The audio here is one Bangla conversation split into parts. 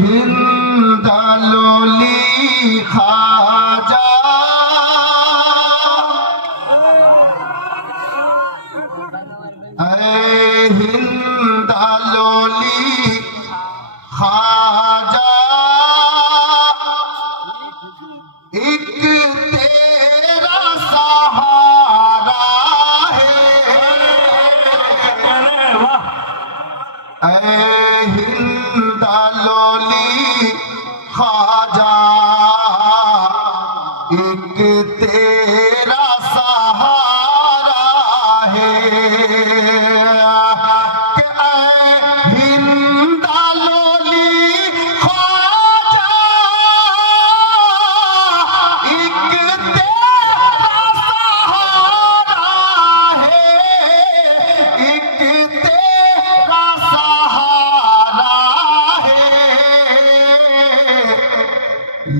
हिंदलोली खाजा हिंदलोली खाजा एक तेरा सहारा है हिंदलोली खाजा एक तेरा सहारा है कि हिंदलोली खाजा एक तेरा सहारा है एक तेरा सहारा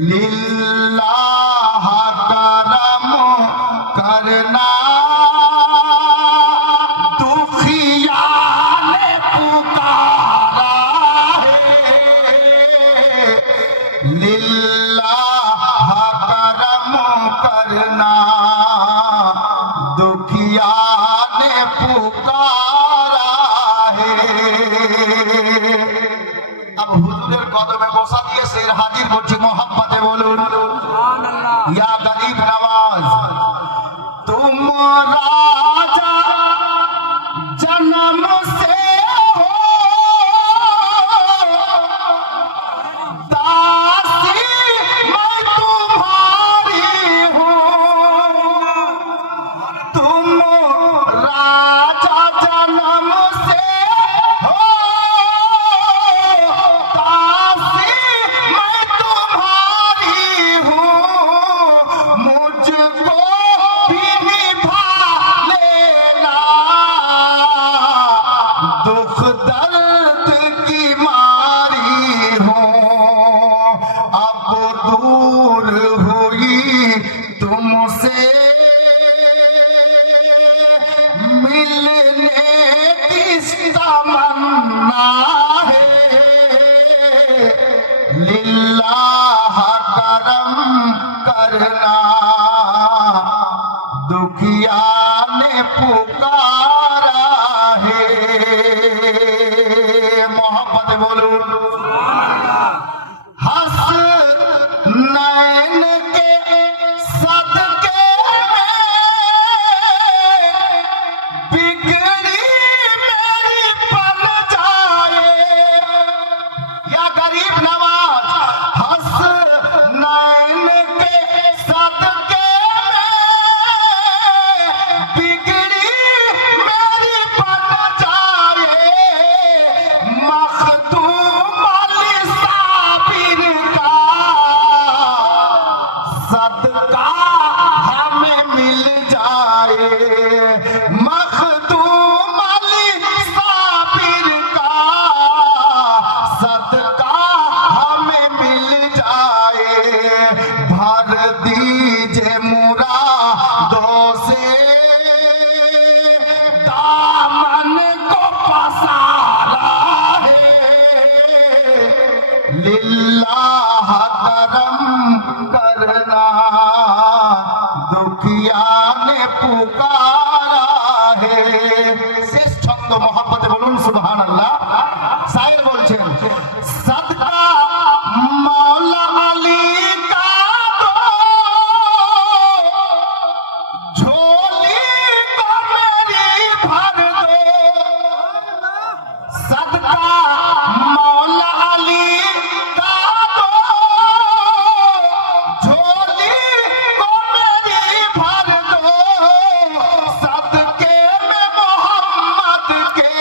लिल्लाह करम करना दुखिया ने पुकारा है लिल्लाह करम करना दुखिया ने पुकारा है। अब हुजूरेर कदमे बसा दिए शेर हाजिर করছি मोहब्बते बोलून या गरीब नवाज तुम राजा जन्म से हो दासी मैं तुम्हारी हूँ तुम राजा जन्म से हो दासी मैं तुम्हारी हूँ मुझको भी निभा लेना दुख दर्द की मारी हूँ अब दूर हुई तुमसे मिलने की तमन्ना है लिल्लाह करम करना दुखिया ने पुकारा है। मोहब्बत बोलूं हंस नैन के सदके बिगड़ी मेरी बन जाए या गरीब नवाज हंस नैन के सदके बिगड़ी मेरी बन जाए मखदूम अली साबिर का सदका हमें मिल जाए मखदूम अली साबिर का सदका हमें मिल जाए भर दीजिए मुरादों से दामन को पसारा है लिल्लाह करम करना दुखिया ने पुकारा है। শেষ ছন্দ মোহাম্মতে বলুন সুবহানাল্লাহ। শায়ের বলছেন সদকা মৌলা আলী का दो झोली को मेरी भर दो सदका मौला अली का दो झोली को मेरी भर दो सदके में मोहम्मद के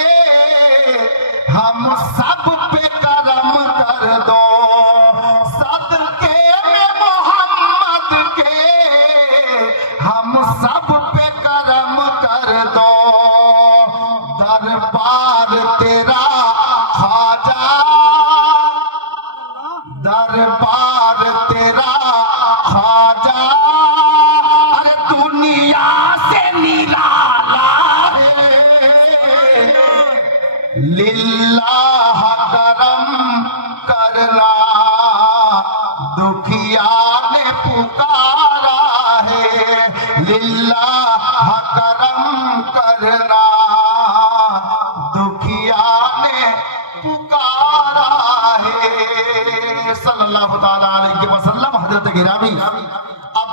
हम सब पे करम कर दो सदके में मोहम्मद के हम सब पे करम कर दो दरबार तेरा खाजा दरबार तेरा खाजा अरे दुनिया से निराला है लिल्लाह करम करना दुखिया ने पुकारा है, लिल्लाह करम करना दुखिया ने पुकारा है। सल्लल्लाहु ताला अलैहि वसल्लम। हजरत गिरामी, अब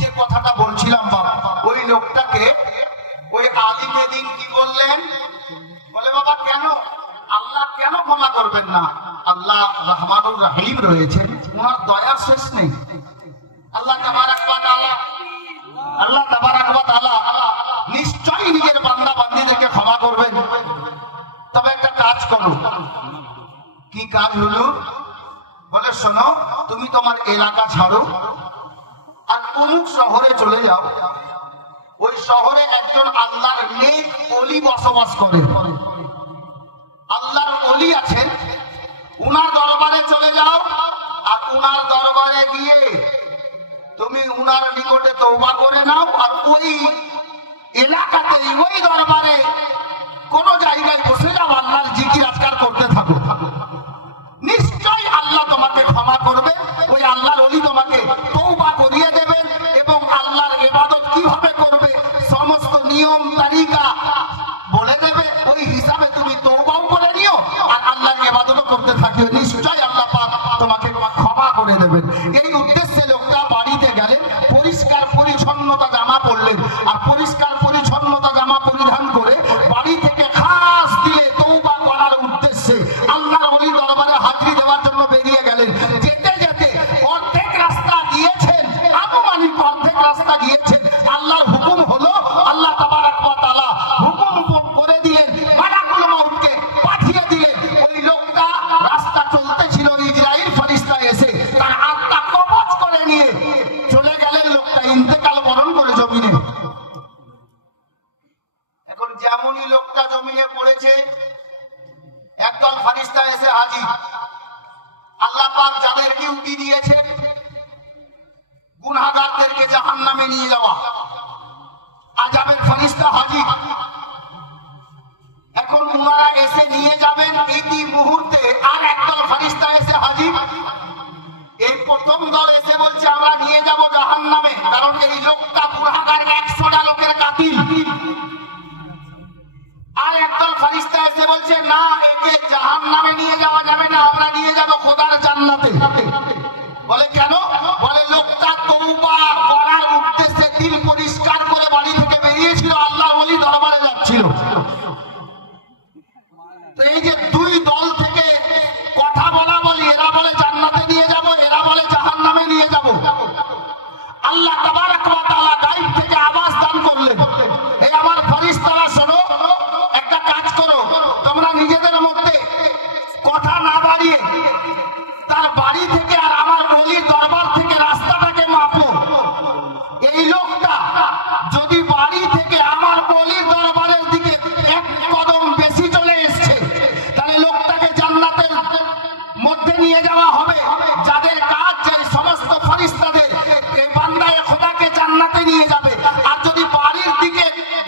যে কথাটা বলছিলাম বাবা, ওই লোকটাকে ওই আলিমে দিন কি বললেন? বলে বাবা কেন আল্লাহ কেন ক্ষমা করবেন না? আল্লাহ রহমানুর রহিম রয়েছেন, ওনার দয়ার শেষ নেই। আল্লাহ তাবারাক ওয়া তাআলা নিশ্চয়ই নিজের বান্দা বান্দীদেরকে ক্ষমা করবেন। তবে একটা কাজ করো। কি কাজ হলো? বলে শোনো, তুমি তোমার এলাকা ছাড়ো আর অমুক শহরে চলে যাও। ওই শহরে একজন আল্লাহর নেক ওলি বসবাস করে। আল্লাহর ওলি আছেন, উনার দরবারে চলে যাও আর উনার দরবারে গিয়ে তুমি উনার নিকটে তওবা করে নাও। আর ওই এলাকাতে ওই দরবারে কোন জায়গায় বসে যাও, আল্লাহর জিকির আজকার করতে থাকো। নিশ্চয়ই আল্লাহ তোমাকে ক্ষমা করবে। ওই আল্লাহর ওলি তোমাকে তওবা করিয়ে দেবেন এবং আল্লাহর ইবাদত কিভাবে করবে সমস্ত নিয়ম তালিকা বলে দেবে। ওই হিসাবে তুমি তওবাও করে নিও আর আল্লাহর ইবাদতও করতে থাকিও। নিশ্চয়ই আল্লাহ পাক তোমাকে ক্ষমা করে দেবেন। এই উদ্দেশ্যে লোকটা বাড়িতে গেলেন, পরিষ্কার পরিচ্ছন্নতা জামা পরলেন আর পরিষ্কার পরিচ্ছন্নতা জামা পরিধান করে বাড়ি থেকে খাস দিলে তওবা করার উদ্দেশ্যে আল্লাহর ওলি দরবারে হাজিরি দেওয়ার জন্য বেরিয়ে গেলেন। যেতে যেতে অর্ধেক রাস্তা গিয়েছেন, আনুমানিক অর্ধেক রাস্তা গিয়েছেন, আল্লাহর হুকুম হলো, আল্লাহ তাবারাক ওয়া তাআলা হুকুম করে দিলেন, মালাকুল মউতকে পাঠিয়ে দিলেন। ওই লোকটা রাস্তা চলতেছিল, ইসরাইল ফেরেশতা এসে তার আত্মা কবজ করে নিয়ে চলে গেলেন। লোকটা ইন্তেকাল বরণ করে জমিনে। এখন যেমনই লোকটা জমিনে পড়েছে, একদল ফেরেশতা এসে হাজির। আল্লাহ পাক যাদের ডিউটি দিয়েছেন গুনাহগারদেরকে জাহান্নামে নিয়ে যাওয়া, আযাবের ফেরেশতা হাজির। এখন উনারা এসে নিয়ে যাবেন, এই মুহূর্তে আর একদল ফেরেশতা এসে হাজির। এই প্রথম দল এসে বলছে আমরা নিয়ে যাব জাহান্নামে, কারণ এই লোকটা গুনাহগার, 100টা লোকের কাতিল। আর একদল ফেরেশতা এসে বলছে না, একে জাহান্নামে নিয়ে যাওয়া যাবে না, আমরা নিয়ে যাব খোদার জান্নাতে। বলে কেন? বলে লোকটা তওবা করার উদ্দেশ্যে দিল পরিষ্কার করে বাড়ি থেকে বেরিয়েছিল, আল্লাহর ওলি দরবারে যাচ্ছিল। তো এই যে দুই দল থেকে কথা বলা বলি, এরা বলে জান্নাতে নিয়ে যাব, এরা বলে জাহান্নামে নিয়ে যাব। আল্লাহ তাবারাক ওয়া তাআলা গায়ব থেকে আওয়াজ দান করলেন, এই আমার ফেরেশতারা শোনো, একটা কাজ করো, তোমরা নিজেদের মধ্যে কথা না বাড়িয়ে তার বাড়ি থেকে আর আমার ওলির দরবার থেকে রাস্তাটাকে মাপো। এই লোকটা যদি বাড়ি থেকে আমার ওলির দরবারের দিকে এক কদম বেশি চলে এসছে, তাহলে লোকটাকে জান্নাতের মধ্যে নিয়ে যাওয়া হবে। যাদের কাজ যে সমস্ত ফেরেশতাদের এই বান্দায়ে খোদাকে জান্নাতে নিয়ে যাবে। আর যদি বাড়ির দিকে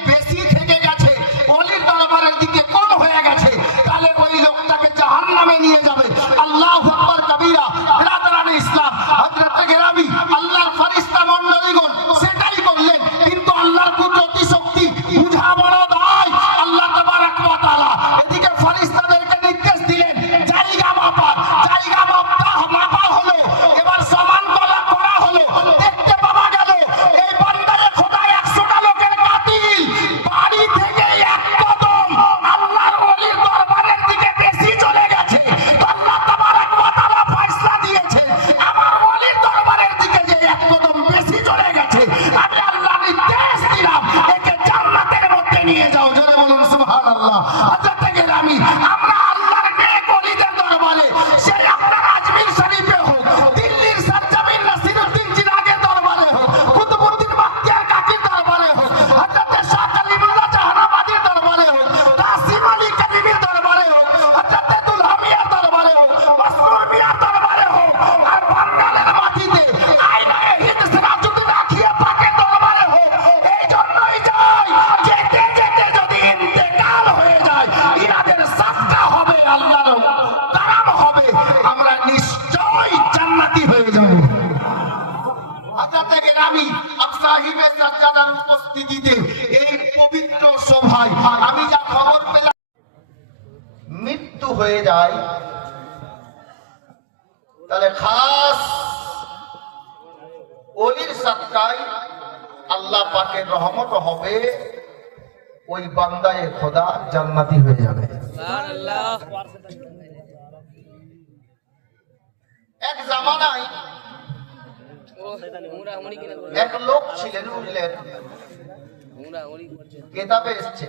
বেশি থেকে গেছে, ওলির দরবারের দিকে কম হয়ে গেছে, তাহলে ওই লোকটাকে জাহান্নামে নিয়ে যাবে। আল্লাহু আকবার কবীরা। বিরাদরানে ইসলাম, হযরত গেরামি, আল্লাহর ফেরেশতা মণ্ডলীগণ সেটাই করলেন। কিন্তু আল্লাহর কুদরতি শক্তি বুঝা বড় দায়। আল্লাহ তাবারাক ওয়া তাআলা এদিকে ফেরেশতাদেরকে নির্দেশ দিলেন জায়গা মাপার। জায়গা মাপা হলো, এবার সমান করা হলো। দেখতে পাওয়া গেল এই বান্দায়ে খোদা 100টা লোকের কাতিল বাড়ি থেকে এক কদম আল্লাহর ওলির দরবারের দিকে বেশি চলে গেছে। আল্লাহ তাবারাক ওয়া তাআলা ফয়সালা দিয়েছেন, আমার ওলির দরবারের দিকে যে এক কদম বেশি চলে গেছে, আমি আল্লাহ নির্দেশ দিলাম একে জান্নাতের মধ্যে নিয়ে যাও। জোরে বলুন সুবহানাল্লাহ। হযরত গেরামি, আমরা আল্লাহর নেক ওলিদের দরবারে, সেই আপনার আজমির শরীফে হোক, দিল্লির সরজমিন নাসিরউদ্দিন চিরাগের দরবারে হোক, কুতুবউদ্দিন বখতিয়ার কাকির দরবারে হোক, হযরত শাহ কলিমুল্লাহ জাহানাবাদীর দরবারে হোক, কাসিম আলী করিমের দরবারে হোক, হযরত দুলহা মিয়ার দরবারে হোক, মাসরুর মিয়ার দরবারে হোক, আর বাঙ্গালের মাটিতে আইনায়ে হিন্দ সিরাজউদ্দিন আখিয়া পাকের দরবারে হোক। এই জন্যই যাই, যেতে যেতে যদি ইন্তেকাল হয়ে যায় হয়ে যায়, তাহলে খাস ওলির সাদকায় আল্লাহ পাকের রহমত হবে, ওই বান্দায়ে খোদা জান্নাতি হয়ে যাবে। এক জামানায় এক লোক ছিলেন, বুঝলেন, কেতাবে এসছে,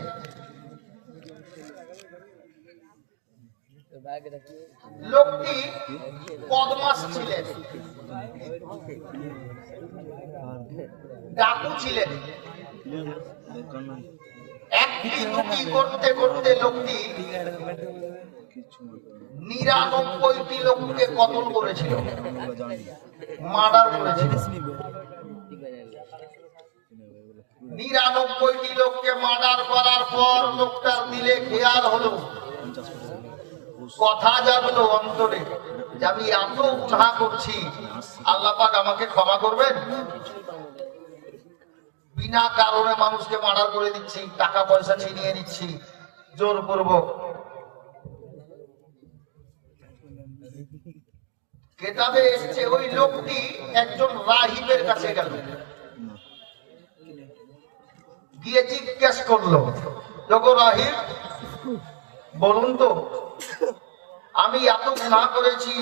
লোকটি বদমাশ ছিলেন, ডাকু ছিলেন। একটি দুটি করতে করতে লোকটি 99টি লোককে কতল করেছিল, মার্ডার করেছিল। 99টি লোককে মার্ডার করার পর লোকটার দিলে খেয়াল হলো, কথা জানলো অন্তরে যে আমি এত গুনাহ করছি, আল্লাহ পাক আমাকে ক্ষমা করবেন। বিনা কারণে মানুষকে মার্ডার করে দিচ্ছি, টাকা পয়সা ছিনিয়ে নিচ্ছি জোরপূর্বক। কেতাবে এসেছে ওই লোকটি একজন রাহিবের কাছে গেল, গিয়ে জিজ্ঞেস করলো, যখন রাহিব বলুন তো, আমি এত গুনাহ করেছি,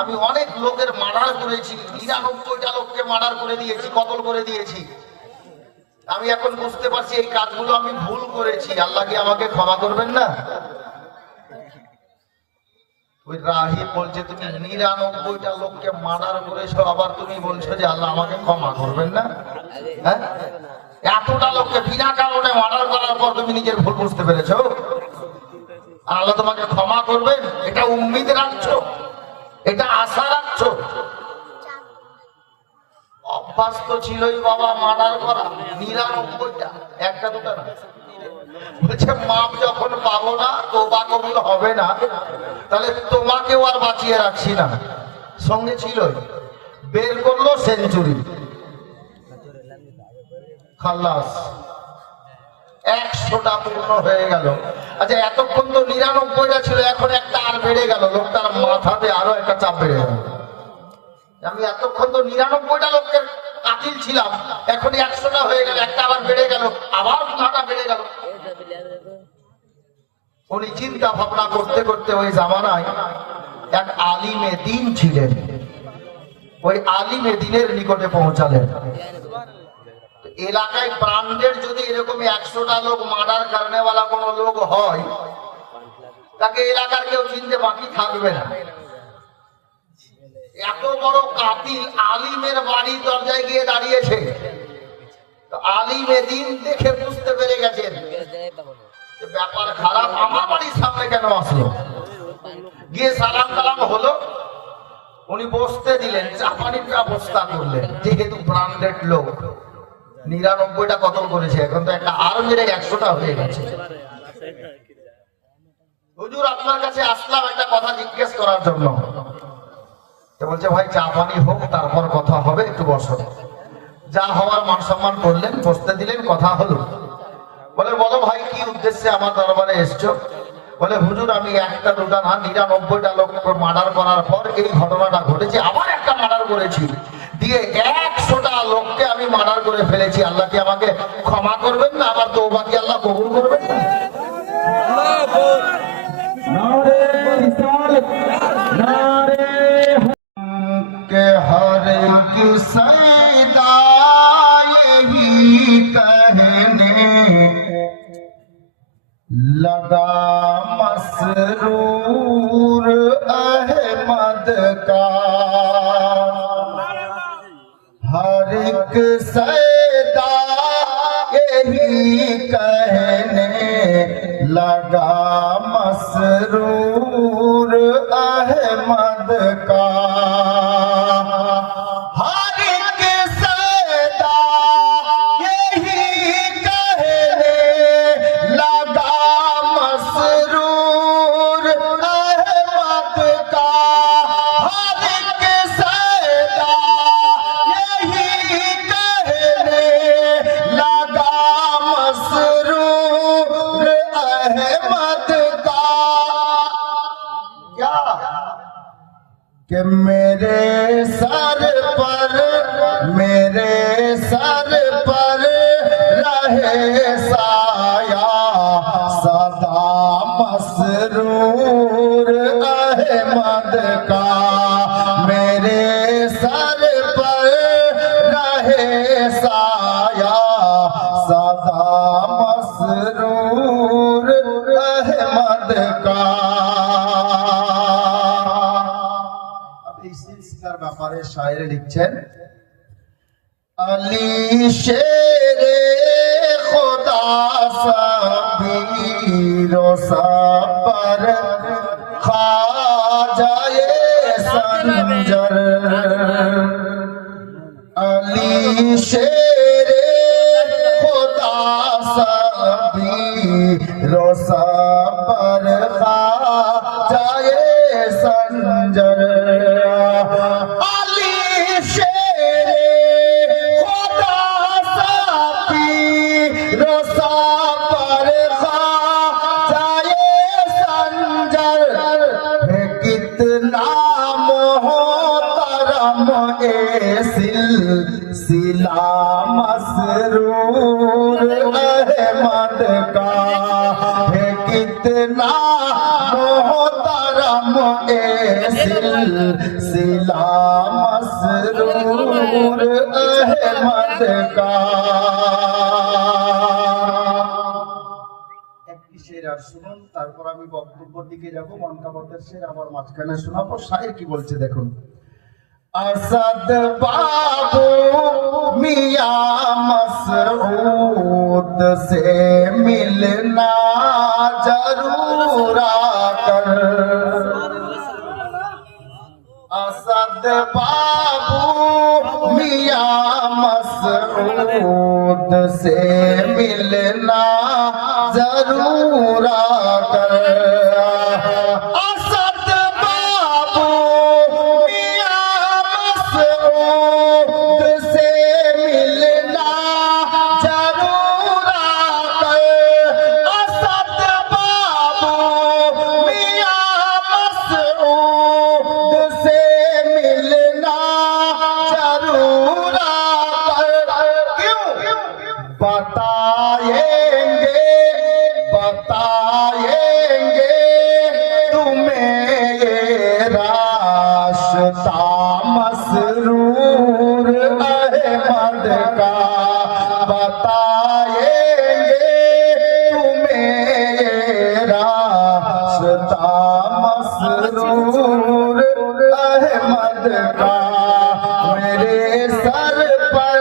আমি অনেক লোকের মার্ডার করেছি, 99টা লোককে মার্ডার করে দিয়েছি, কতল করে দিয়েছি, আমি এখন বুঝতে পারছি এই কাজগুলো আমি ভুল করেছি, আল্লাহ কি আমাকে ক্ষমা করবেন না? ওই রাহিব বলছে, তুমি 99টা লোককে মার্ডার করেছো, আবার তুমি বলছো যে আল্লাহ আমাকে ক্ষমা করবেন না? হ্যাঁ, এতটা লোককে বিনা কারণে মার্ডার করার পর তুমি নিজের ভুল বুঝতে পেরেছো, আর আল্লাহ তোমাকে ক্ষমা করবেন, এটা উম্মিদ রাখছো, এটা আশা রাখছো? অভ্যাস তো ছিলই বাবা মার্ডার করা, 99টা, একটা দুটা না। বলছে মাপ যখন পাবো না, তওবা কবুল হবে না, তাহলে তোমাকেও আর বাঁচিয়ে রাখছি না। সঙ্গে ছিলই, বের করলো সেঞ্চুরি, খালাস, 100টা পূর্ণ হয়ে গেল। আচ্ছা, এতক্ষণ তো 99টা ছিল, এখন একটা আর বেড়ে গেল, লোকটার মাথাতে আরো একটা চাপ বেড়ে গেল। আমি এতক্ষণ তো 99টা লোকের কাতিল ছিলাম, এখন 100টা হয়ে গেল, একটা আবার বেড়ে গেল, আবার গুনাহটা বেড়ে গেল। উনি চিন্তা ভাবনা করতে করতে ওই জামানায় এক আলিমে দিন ছিলেন, ওই আলিমে দিনের নিকটে পৌঁছালেন। এলাকায় ব্রান্ডের যদি এরকম 100টা লোক মার্ডার কারণেওয়ালা কোনো লোক হয়, তাকে এলাকার কেউ চিনতে বাকি থাকবে না। এত বড় কাতিল আলিমের বাড়ির দরজায় গিয়ে দাঁড়িয়েছে, আলিমে দিন দেখে বুঝতে পেরে গেছেন ব্যাপার খারাপ, আমার বাড়ির সামনে কেন আসলো। গিয়ে সালাম কালাম হলো, উনি বসতে দিলেন, চা পানির ব্যবস্থা করলেন। যেহেতু ব্রান্ডেড লোক, 99টা কতল করেছে, এখন তো একটা আরো মেরে 100টা হয়ে গেছে। হুজুর, আপনার কাছে আসলাম একটা কথা জিজ্ঞেস করার জন্য। বলছে, ভাই চা পানি হোক, তারপর কথা হবে, একটু বসো। যা হওয়ার মান সম্মান করলেন, বসতে দিলেন, কথা হলো। বলে, বলো ভাই, কি উদ্দেশ্যে আমার দরবারে এসছো? বলে, হুজুর, আমি একটা দুটা না, 99টা লোক মার্ডার করার পর এই ঘটনাটা ঘটেছে, আবার একটা মার্ডার করেছি, দিয়ে 100টা লোককে আমি মার্ডার করে ফেলেছি, আল্লাহ কি আমাকে ক্ষমা করবেন না? আবার তওবা কি আল্লাহ কবুল করবেন না? के हर की सैदा यही कहने लगा मसरूर अहमद का, हर एक सैदा यही कहने लगा मसरूर अहमद का, हर एक सैदा यही कहने लगा मसरूर अहमद का, हर एक सैदा यही कहने लगा मसरूर अहमद का। कि मेरे सर पर रहे साया सदा मसरूर अहमद का। मेरे सर पर रहे साया सदा मसरूर अहमद का। सिलसिलार ব্যাপারে শায়রে লিখছেন, अली शेरे खुदा सबीर सबर ख्वाजाए संजर। अली शेरे खुदा सबीर सबर ख्वाजाए संजर। सिलसिला मसरूर अहमद का है कितना मोहतरम ए सिलसिला मसरूर अहमद का। একটি শের আর শুনুন, তারপর আমি বক্তব্যের দিকে যাব। মনকাবতের শের আবার মাঝখানে শোনাবো। শায়ের কি বলছে দেখুন। असद बाबू मियां मसऊद से मिलना जरूर आकर। असद बाबू मियां मसऊद से मिलना जरूर आकर। बताएंगे तुम्हें ये रास्ता मसरूर अहमद का। बताएंगे तुम्हें ये रास्ता मसरूर अहमद का। मेरे सर पर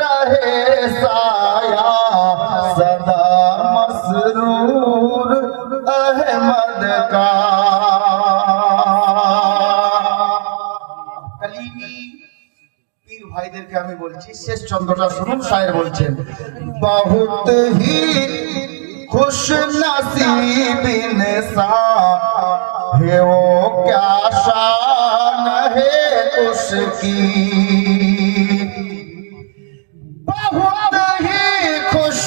रहे साया सदा मसरूर अहमद का। कलीमी पीर भाईদেরকে আমি বলছি, শেষ চন্দ্রটা শুনুন। শায়ের বলছেন, बहुत ही खुश नसीब इंसान है वो, क्या शान है उसकी। बहुत ही खुश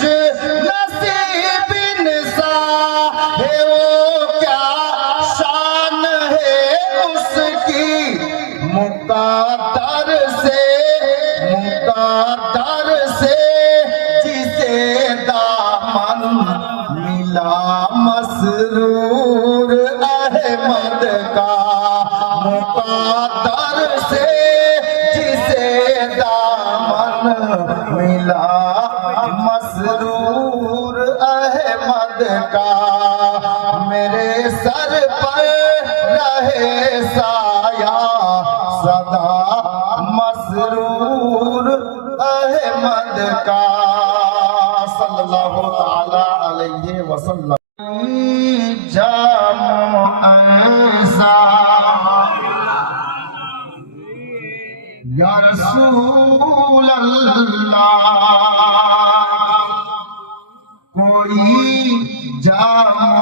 नसीब इंसान है वो, क्या शान है उसकी। मुक़द्दर से जिसे दामन मिला मसरूर अहमद का। मुक़द्दर से जिसे दामन मिला मसरूर अहमद का। मेरे सर पर रहे साया सदा मसरूर अहमद का। सल्लल्लाहु ताला अलैहि वसल्लम। जामो ऐसा या रसूल अल्लाह, कोई जामो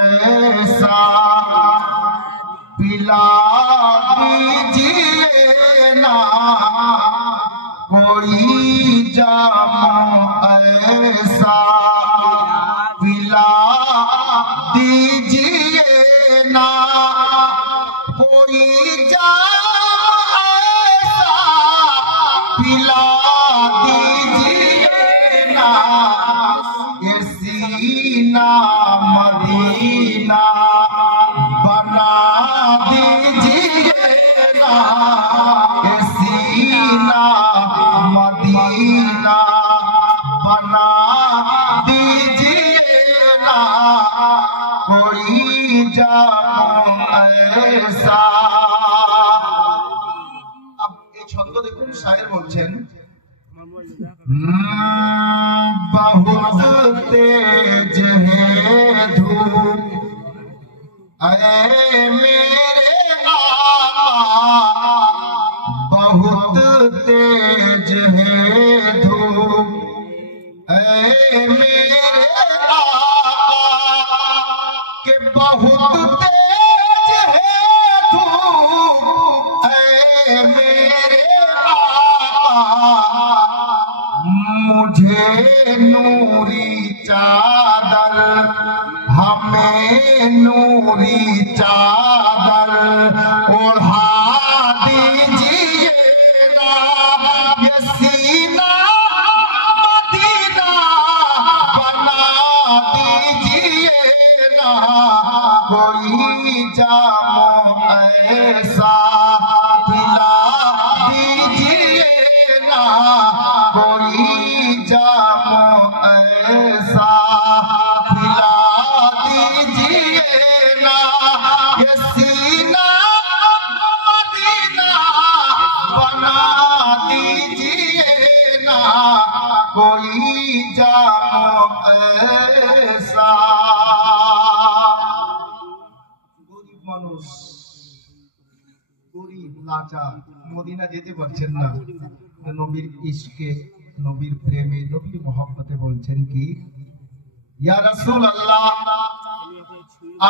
ऐसा पिला दीजिए ना। कोई जाम ऐसा पिला दीजिए ना। कोई जामो ऐसा। अब ये छंद देखুন शायर বলছেন बहुत तेज है धूप ऐ मेरे आका, बहुत तेज है धूप ऐ मेरे आका, के बहुत तेज है धूप ऐ मेरे आका, मुझे नूरी चादर, हमें नूरी चादर ओढ़ा दीजिए ना, ये सीना मदीना बना दीजिए ना, कोई जामो ऐसा पिला दीजिए ना, कोई जामो ऐसा पिला दीजिए ना, ये सीना मदीना बना दीजिए ना, कोई जामो ऐसा। गरीब মানুষ, গরিব লাচার, মদিনা যেতে পারছেন না, নবীর ইশকে, নবীর প্রেমে, নবীর মোহব্বতে বলছেন কি, ইয়া রাসূলুল্লাহ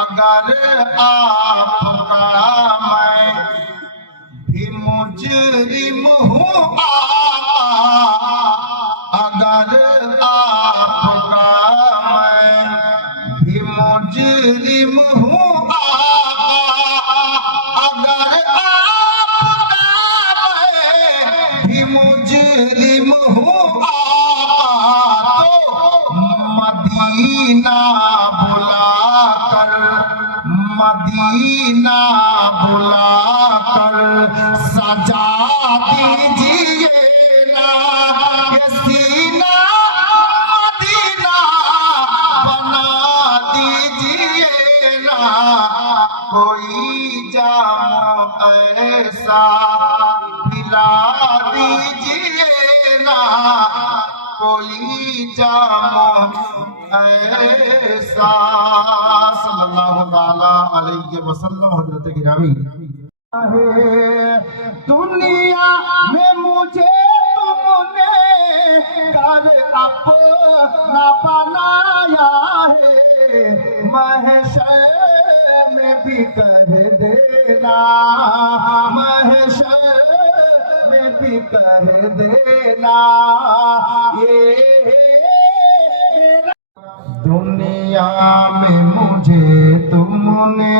अगर आपका मैं भी मुजरिम हूँ आका, अगर आपका मैं भी मुजरिम हूँ आका, अगर आपका मैं भी मुजरिम हूँ आका, तो मदीना बुलाकर, मदीना बुलाकर सजा दीजिए ना, ये सीना मदीना बना दीजिए ना, कोई जामो ऐसा पिला दीजिए ना, कोई जामो ऐसा। सल्लल्लाहु अलैहि वसल्लम। हजरत गिरामी, दुनिया में मुझे तुमने कर अपना बनाया है, महशर में भी कह देना, महशर में भी कह देना, ये दुनिया में मुझे तुमने